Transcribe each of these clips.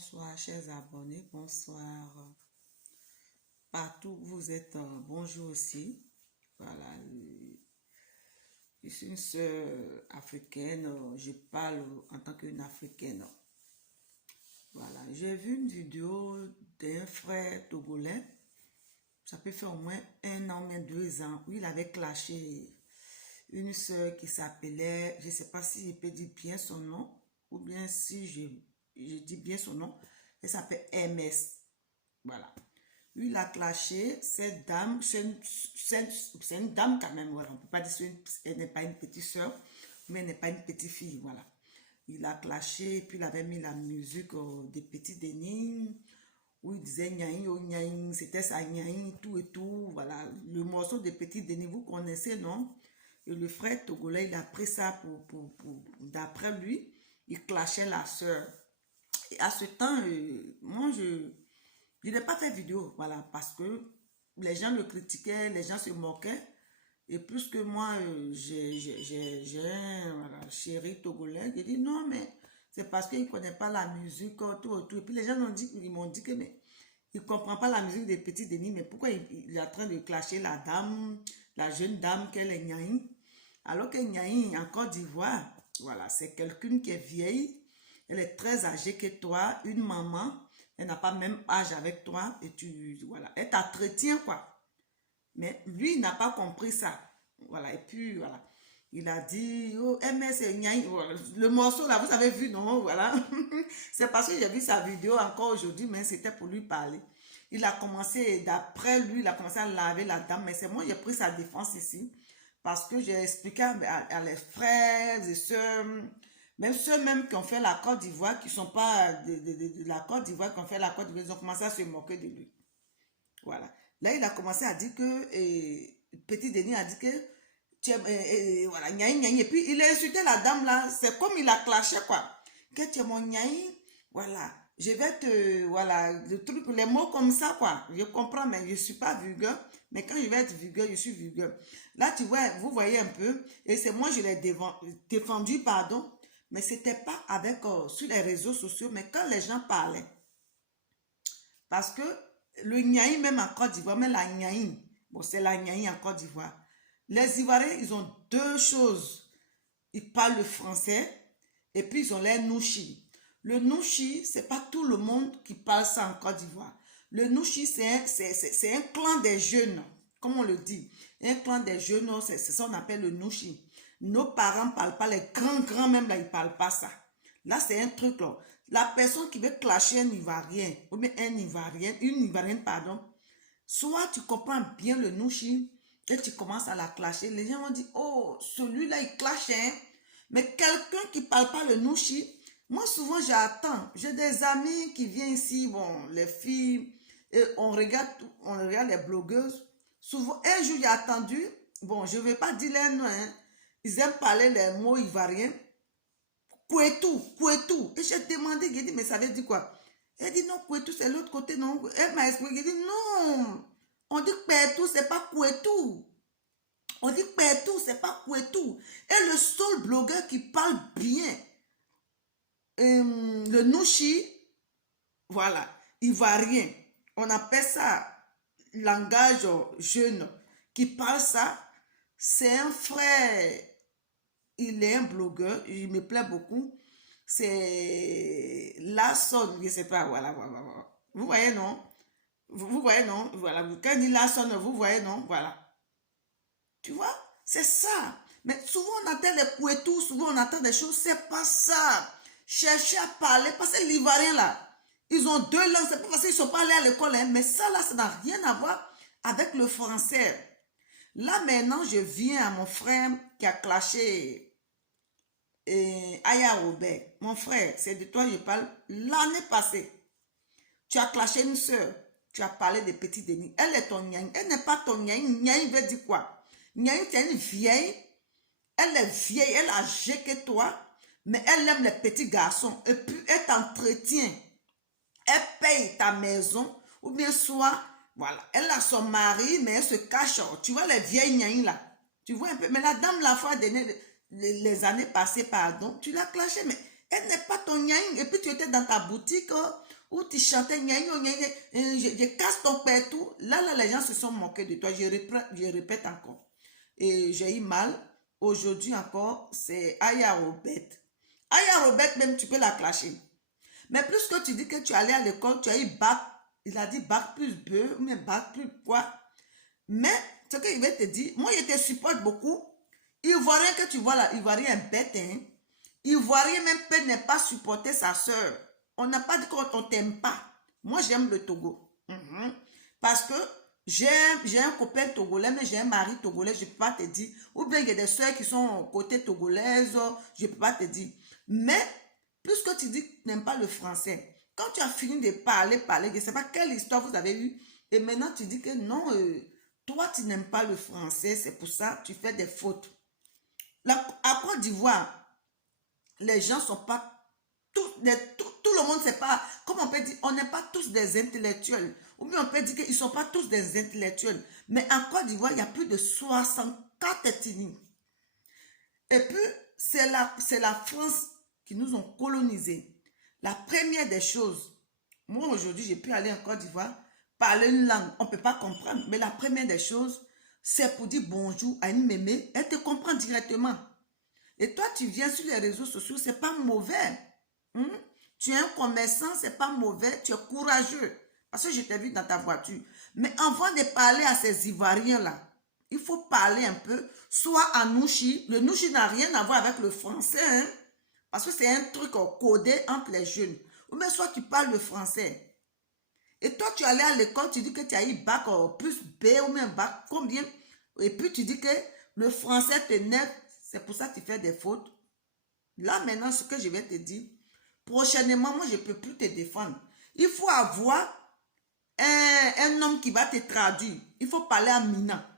Bonsoir, chers abonnés, bonsoir. Partout où vous êtes, bonjour aussi. Voilà, je suis une sœur africaine, je parle en tant qu'une africaine. Voilà, j'ai vu une vidéo d'un frère togolais, ça peut faire au moins 1 an, même 2 ans, où il avait clashé une sœur qui s'appelait, je ne sais pas si je peux dire bien son nom, ou bien si je dis bien son nom, elle s'appelle MS. Voilà. Lui, il a clashé cette dame, c'est une dame quand même, voilà. On ne peut pas dire qu'elle n'est pas une petite soeur, mais elle n'est pas une petite fille, voilà. Il a clashé, puis il avait mis la musique des petits Denis, où il disait Nyaï, oh Nyaï, c'était ça Nyaï, tout et tout, voilà. Le morceau des petits Denis, vous connaissez, non? Et le frère togolais, il a pris ça d'après lui, il clashait la soeur. Et à ce temps, moi, je n'ai pas fait vidéo, voilà, parce que les gens le critiquaient, les gens se moquaient. Et plus que moi, j'ai un voilà, chéri togolais, j'ai dit non, mais c'est parce qu'il ne connaît pas la musique, tout, tout. Et puis les gens m'ont dit que mais il ne comprend pas la musique des petits Denis, mais pourquoi il est en train de clasher la dame, la jeune dame qu'elle est Nyaï. Alors que Nyaï, en Côte d'Ivoire, voilà, c'est quelqu'un qui est vieille, elle est très âgée que toi, une maman, elle n'a pas même âge avec toi, et voilà, elle t'entretient, quoi. Mais lui, il n'a pas compris ça. Voilà, et puis, voilà. Il a dit, oh, MS, voilà. Le morceau, là, vous avez vu, non? Voilà. C'est parce que j'ai vu sa vidéo encore aujourd'hui, mais c'était pour lui parler. Il a commencé, d'après lui, il a commencé à laver la dame, mais c'est moi, j'ai pris sa défense ici. Parce que j'ai expliqué à les frères et sœurs, même ceux même qui ont fait la Côte d'Ivoire, qui ne sont pas de la Côte d'Ivoire, qui ont fait la Côte d'Ivoire, ils ont commencé à se moquer de lui. Voilà. Là, il a commencé à dire que, Petit Denis a dit que, voilà, Nyaï, Nyaï. Et puis, il a insulté la dame là. C'est comme il a clashé, quoi. Que tu es mon Nyaï, voilà. Je vais te, voilà, le truc, les mots comme ça, quoi. Je comprends, mais je ne suis pas vulgaire. Mais quand je vais être vulgaire, je suis vulgaire. Là, tu vois, vous voyez un peu. Et c'est moi, je l'ai défendu, pardon. Mais ce n'était pas avec, sur les réseaux sociaux, mais quand les gens parlaient. Parce que le Nyaï, même en Côte d'Ivoire, même la Nyaï, bon, c'est la Nyaï en Côte d'Ivoire. Les Ivoiriens, ils ont deux choses. Ils parlent le français et puis ils ont les Nouchi. Le Nouchi, c'est pas tout le monde qui parle ça en Côte d'Ivoire. Le Nouchi, c'est un clan des jeunes, comme on le dit. Un clan des jeunes, c'est ça qu'on appelle le Nouchi. Nos parents ne parlent pas, les grands même, là, ils ne parlent pas ça. Là, c'est un truc, là. La personne qui veut clasher un Ivoirien, ou bien une Ivoirienne, pardon, soit tu comprends bien le Nouchi, et tu commences à la clasher. Les gens vont dire, oh, celui-là, il clash, hein. Mais quelqu'un qui ne parle pas le Nouchi, moi, souvent, j'attends. J'ai des amis qui viennent ici, bon, les filles, et on regarde les blogueuses. Souvent, un jour, j'ai attendu, bon, je ne vais pas dire les noms, hein. Ils aiment parler les mots ivoiriens. Kouetou. Et j'ai demandé, j'ai dit, mais ça veut dire quoi? Elle dit, non, Kouetou, c'est l'autre côté, non. Elle m'a expliqué, j'ai dit, non. On dit Kouetou, c'est pas Kouetou. On dit Kouetou, c'est pas Kouetou. Et le seul blogueur qui parle bien, le Nouchi, voilà, ivoirien, on appelle ça langage jeune, qui parle ça, c'est un frère. Il est un blogueur, il me plaît beaucoup. C'est Lasson, je ne sais pas, voilà. Vous voyez, non? Vous voyez, non? Voilà. Quand il dit Lasson, vous voyez, non? Voilà. Tu vois? C'est ça. Mais souvent, on entend les Kouetous, souvent, on entend des choses, c'est pas ça. Cherchez à parler, parce que l'Ivoirien, là, ils ont 2 langues, c'est pas parce qu'ils ne sont pas allés à l'école, hein, mais ça, là, ça n'a rien à voir avec le français. Là, maintenant, je viens à mon frère qui a clashé Aya Robert. Mon frère, c'est de toi que je parle. L'année passée, tu as clashé une soeur. Tu as parlé de Petit Denis. Elle est ton Nyaï. Elle n'est pas ton Nyaï. Nyaï veut dire quoi? Nyaï, c'est une vieille. Elle est vieille. Elle a âgée que toi. Mais elle aime les petits garçons. Et puis, elle t'entretient. Elle paye ta maison. Ou bien soit, voilà. Elle a son mari, mais elle se cache. Tu vois les vieilles Nyaï là. Tu vois un peu. Mais la dame, la fois dernière, les années passées, pardon, tu l'as clashé. Mais Elle n'est pas ton nyaï. Et puis tu étais dans ta boutique où tu chantais nyaï, je casse ton père tout. Là, les gens se sont moqués de toi. Je répète encore. Et j'ai eu mal. Aujourd'hui encore, c'est Aya Robert. Aya Robert, même tu peux la clasher. Mais plus que tu dis que tu es allé à l'école, tu as eu bac. Il a dit bac plus B, ou bien bac plus quoi. Mais ce qu'il va te dire, moi je te supporte beaucoup. Ivoirien que tu vois là, Ivoirien bête, hein. Ivoirien même peut ne pas supporter sa soeur. On n'a pas dit qu'on t'aime pas. Moi j'aime le Togo. Parce que j'ai un copain togolais, mais j'ai un mari togolais, je ne peux pas te dire. Ou bien il y a des soeurs qui sont côté togolaise, je ne peux pas te dire. Mais, puisque tu dis que tu n'aimes pas le français, quand tu as fini de parler, je ne sais pas quelle histoire vous avez eue, et maintenant tu dis que non, toi tu n'aimes pas le français, c'est pour ça que tu fais des fautes. À Côte d'Ivoire, les gens ne sont pas tout le monde, c'est pas, comme on peut dire, on n'est pas tous des intellectuels. Ou bien on peut dire qu'ils ne sont pas tous des intellectuels. Mais en Côte d'Ivoire, il y a plus de 64 ethnies. Et puis, c'est la France qui nous ont colonisés. La première des choses, moi aujourd'hui, j'ai pu aller en Côte d'Ivoire, parler une langue, on ne peut pas comprendre. Mais la première des choses, c'est pour dire bonjour à une mémé, elle te comprend directement. Et toi, tu viens sur les réseaux sociaux, c'est pas mauvais. Tu es un commerçant, c'est pas mauvais, tu es courageux. Parce que je t'ai vu dans ta voiture. Mais avant de parler à ces Ivoiriens-là, il faut parler un peu, soit en Nouchi. Le Nouchi n'a rien à voir avec le français, hein, parce que c'est un truc codé entre les jeunes. Ou bien soit tu parles le français. Et toi, tu allais à l'école, tu dis que tu as eu bac plus B ou même bac combien. Et puis tu dis que le français te net, c'est pour ça que tu fais des fautes. Là maintenant, ce que je vais te dire, prochainement, moi je ne peux plus te défendre. Il faut avoir un homme qui va te traduire. Il faut parler à Mina.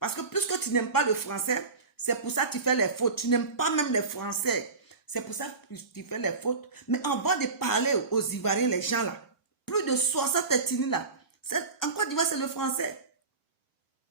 Parce que plus que tu n'aimes pas le français, c'est pour ça que tu fais les fautes. Tu n'aimes pas même les français. C'est pour ça que tu fais les fautes. Mais avant de parler aux Ivoiriens, les gens là, plus de 60 ethnies là, en Côte d'Ivoire, c'est le français.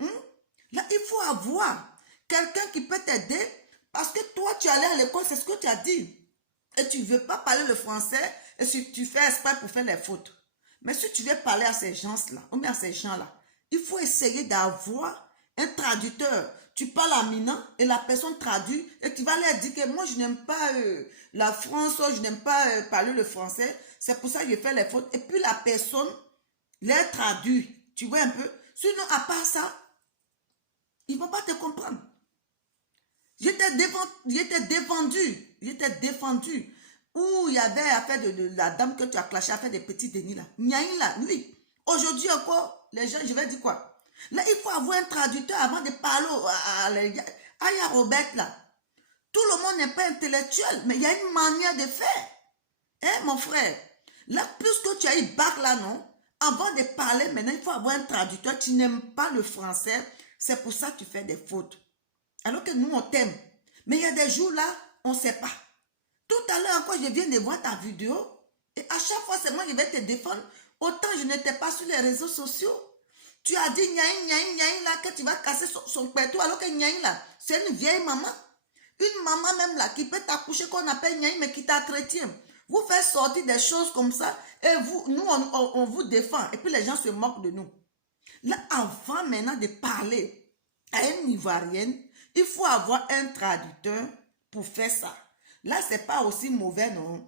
Là, il faut avoir quelqu'un qui peut t'aider parce que toi, tu es allé à l'école, c'est ce que tu as dit. Et tu ne veux pas parler le français et si tu fais exprès pour faire les fautes. Mais si tu veux parler à ces gens-là, ou bien à ces gens-là, il faut essayer d'avoir un traducteur. Tu parles à Mina et la personne traduit et tu vas leur dire que moi, je n'aime pas la France, je n'aime pas parler le français. C'est pour ça que je fais les fautes. Et puis la personne les traduit. Tu vois un peu? Sinon, à part ça, ils ne vont pas te comprendre. J'étais défendu. Où il y avait affaire de la dame que tu as clashé, affaire des petits dénis là. Niaï là, lui. Aujourd'hui encore, les gens, je vais dire quoi? Là, il faut avoir un traducteur avant de parler à Aya Robert là. Tout le monde n'est pas intellectuel, mais il y a une manière de faire. Hein, mon frère? Là, puisque tu as eu bac là, non? Avant de parler, maintenant, il faut avoir un traducteur. Tu n'aimes pas le français. C'est pour ça que tu fais des fautes. Alors que nous, on t'aime. Mais il y a des jours là, on ne sait pas. Tout à l'heure encore, je viens de voir ta vidéo. Et à chaque fois, c'est moi qui vais te défendre. Autant je n'étais pas sur les réseaux sociaux. Tu as dit Niaï là, que tu vas casser son pétou. Alors que Niaï là, c'est une vieille maman. Une maman même là, qui peut t'accoucher qu'on appelle Niaï, mais qui t'entretient. Vous faites sortir des choses comme ça. Et nous, on vous défend. Et puis les gens se moquent de nous. Là, avant maintenant de parler à une Ivoirienne, il faut avoir un traducteur pour faire ça. Là, c'est pas aussi mauvais, non?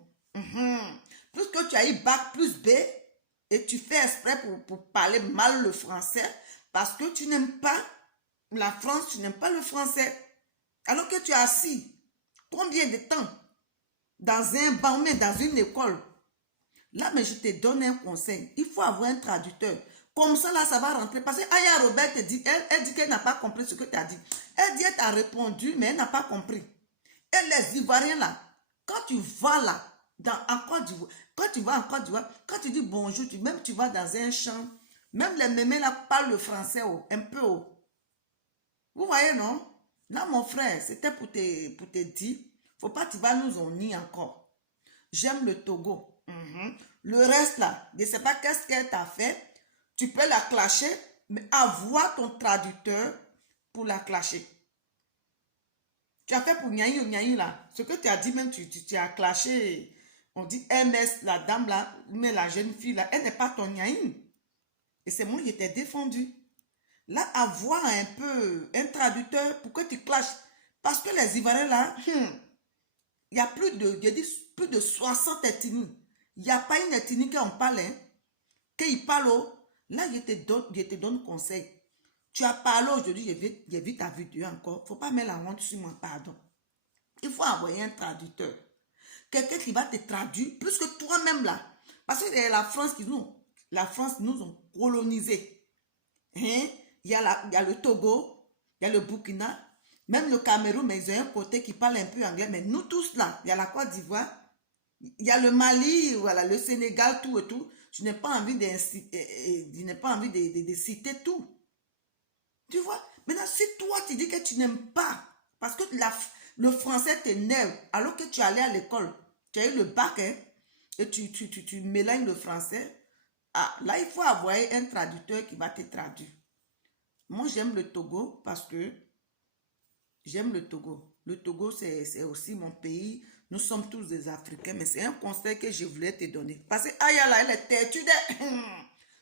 Plus que tu as eu bac plus B et tu fais exprès pour parler mal le français parce que tu n'aimes pas la France, tu n'aimes pas le français. Alors que tu as assis combien de temps dans un banc, mais dans une école. Là, mais je te donne un conseil. Il faut avoir un traducteur. Comme ça, là, ça va rentrer. Parce que Aya Robert te dit, elle dit qu'elle n'a pas compris ce que tu as dit. Elle dit, elle t'a répondu, mais elle n'a pas compris. Et les Ivoiriens, là, quand tu vas là, en Côte d'Ivoire, quand tu vas en Côte d'Ivoire, quand tu dis bonjour, même tu vas dans un champ, même les mémés là parlent le français, un peu. Vous voyez, non? Là, mon frère, c'était pour te dire, faut pas que tu vas nous ennuyer encore. J'aime le Togo. Le reste là, je ne sais pas qu'est-ce qu'elle t'a fait. Tu peux la clasher, mais avoir ton traducteur pour la clasher. Tu as fait pour Nyaï ou Nyaï là. Ce que tu as dit, même tu as clashé. On dit MS, la dame là, mais la jeune fille là, elle n'est pas ton Nyaï. Et c'est moi qui t'ai défendu. Là, avoir un peu un traducteur pour que tu clashes. Parce que les Ivoiriens là, il y a plus de 60 ethnies. Il n'y a pas une ethnie qui en parle, hein, qu'ils parlent. Là, je te donne conseil. Tu as parlé aujourd'hui, j'ai vu ta vidéo encore. Il ne faut pas mettre la honte sur moi, pardon. Il faut envoyer un traducteur. Quelqu'un qui va te traduire plus que toi-même là. Parce que la France nous ont colonisés. Hein? Il y a le Togo, il y a le Burkina, même le Cameroun, mais ils ont un côté qui parle un peu anglais. Mais nous tous là, il y a la Côte d'Ivoire, il y a le Mali, voilà, le Sénégal, tout et tout. Je n'ai pas envie de citer tout. Tu vois? Maintenant, si toi, tu dis que tu n'aimes pas, parce que le français t'énerve, alors que tu es allé à l'école, tu as eu le bac, hein, et tu mélanges le français, ah, là, il faut avoir un traducteur qui va te traduire. Moi, j'aime le Togo parce que j'aime le Togo. Le Togo, c'est aussi mon pays. Nous sommes tous des Africains, mais c'est un conseil que je voulais te donner. Parce que Ayala, elle est têtue de...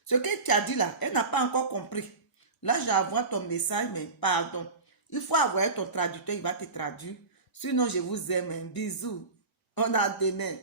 Ce que tu as dit là, elle n'a pas encore compris. Là, j'envoie ton message, mais pardon. Il faut avoir ton traducteur, il va te traduire. Sinon, je vous aime. Un bisou. On a demain.